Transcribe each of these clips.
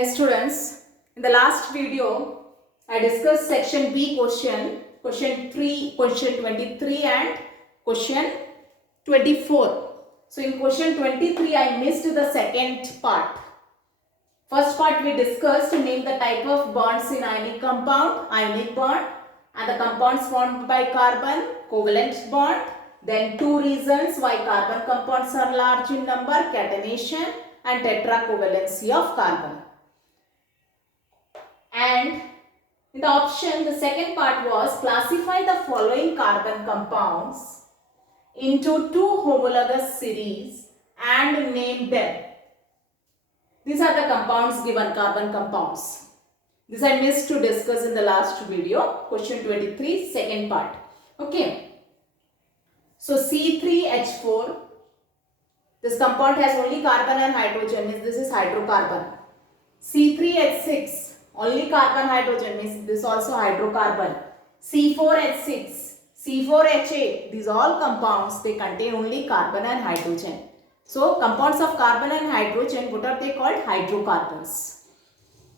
Yes, students, in the last video, I discussed section B question 23 and question 24. So, in question 23, I missed the second part. First part we discussed, name the type of bonds in ionic compound, ionic bond, and the compounds formed by carbon, covalent bond. Then two reasons why carbon compounds are large in number, catenation and tetracovalency of carbon. And in the option, the second part was classify the following carbon compounds into two homologous series and name them. These are the compounds given, carbon compounds. This I missed to discuss in the last video, question 23, second part. Okay. So C3H4, this compound has only carbon and hydrogen, means this is hydrocarbon. C3H6, only carbon hydrogen, means this also hydrocarbon. C4H6, C4H8, these all compounds, they contain only carbon and hydrogen. So compounds of carbon and hydrogen, what are they called? Hydrocarbons.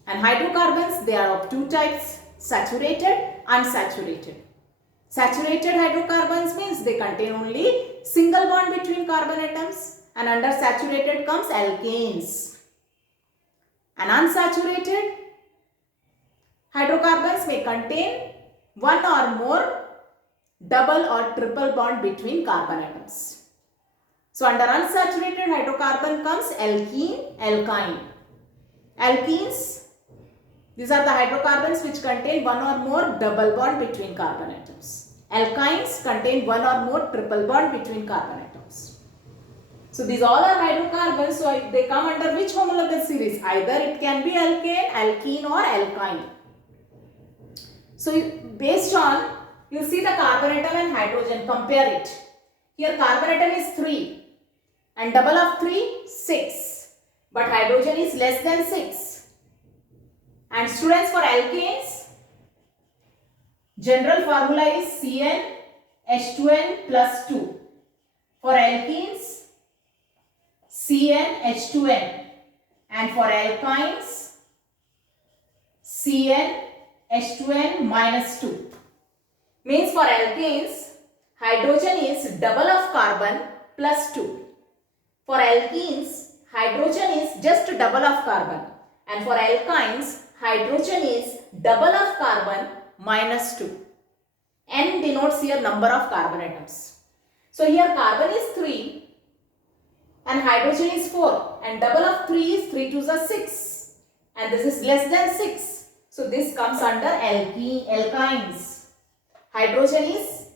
And hydrocarbons, they are of two types, saturated, unsaturated. Saturated hydrocarbons means they contain only single bond between carbon atoms, and under saturated comes alkanes. And unsaturated hydrocarbons may contain one or more double or triple bond between carbon atoms. So under unsaturated hydrocarbon comes alkene, alkyne. Alkenes, these are the hydrocarbons which contain one or more double bond between carbon atoms. Alkynes contain one or more triple bond between carbon atoms. So these all are hydrocarbons, so they come under which homologous series? Either it can be alkane, alkene or alkyne. So based on, you see the carbon atom and hydrogen, compare it. Here carbon atom is 3 and double of 3, 6. But hydrogen is less than 6. And students, for alkanes, general formula is CnH2n plus 2. For alkenes, CnH2n. And for alkynes, CnH2n minus 2. Means for alkanes, hydrogen is double of carbon plus 2. For alkenes, hydrogen is just double of carbon. And for alkynes, hydrogen is double of carbon minus 2. N denotes here number of carbon atoms. So here carbon is 3 and hydrogen is 4, and double of 3 is 3 to the 6, and this is less than 6. So this comes under alkynes. Hydrogen is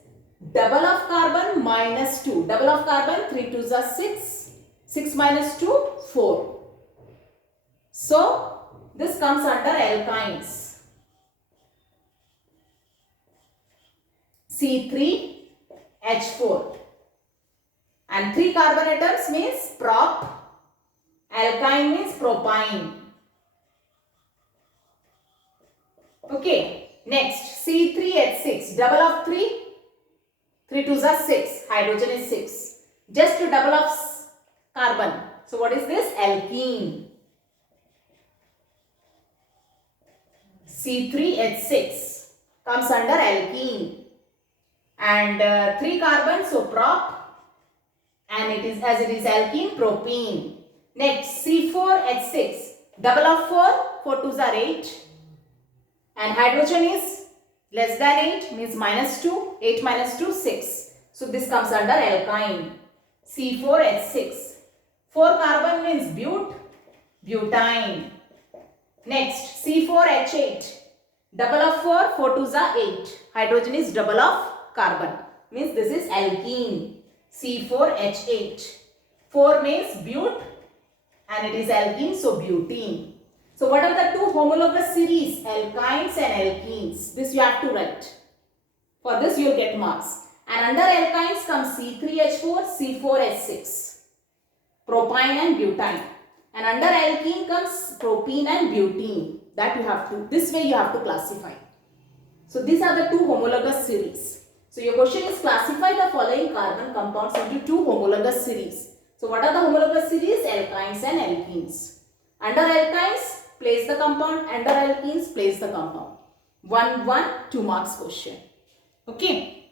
double of carbon minus 2. Double of carbon 3 to the 6. 6 minus 2, 4. So this comes under alkynes. C3H4. And 3 carbon atoms means prop. Alkyne means propyne. Okay. Next, C3H6. Double of 3. 3 to the 6. Hydrogen is 6. Just to double of carbon. So what is this? Alkene. C3H6 comes under alkene. And 3 carbon, so prop. And it is, as it is alkene, propene. Next, C4H6. Double of 4. 4 twos are 8. And hydrogen is less than 8, means minus 2. 8 minus 2, 6. So this comes under alkyne. C4H6. 4 carbon means butane. Next, C4H8. Double of 4, 4 twos are 8. Hydrogen is double of carbon. Means this is alkene. C4H8. 4 means but and it is alkene, so butene. So what are the two homologous series? Alkynes and alkenes. This you have to write. For this you will get marks. And under alkynes comes C3H4, C4H6. Propyne and butane. And under alkene comes propene and butene. That you have to, this way you have to classify. So these are the two homologous series. So your question is classify the following carbon compounds into two homologous series. So what are the homologous series? Alkynes and alkenes. Under alkynes, place place the compound. Under alkenes, place the compound. 1, 1, 2 marks question. Okay.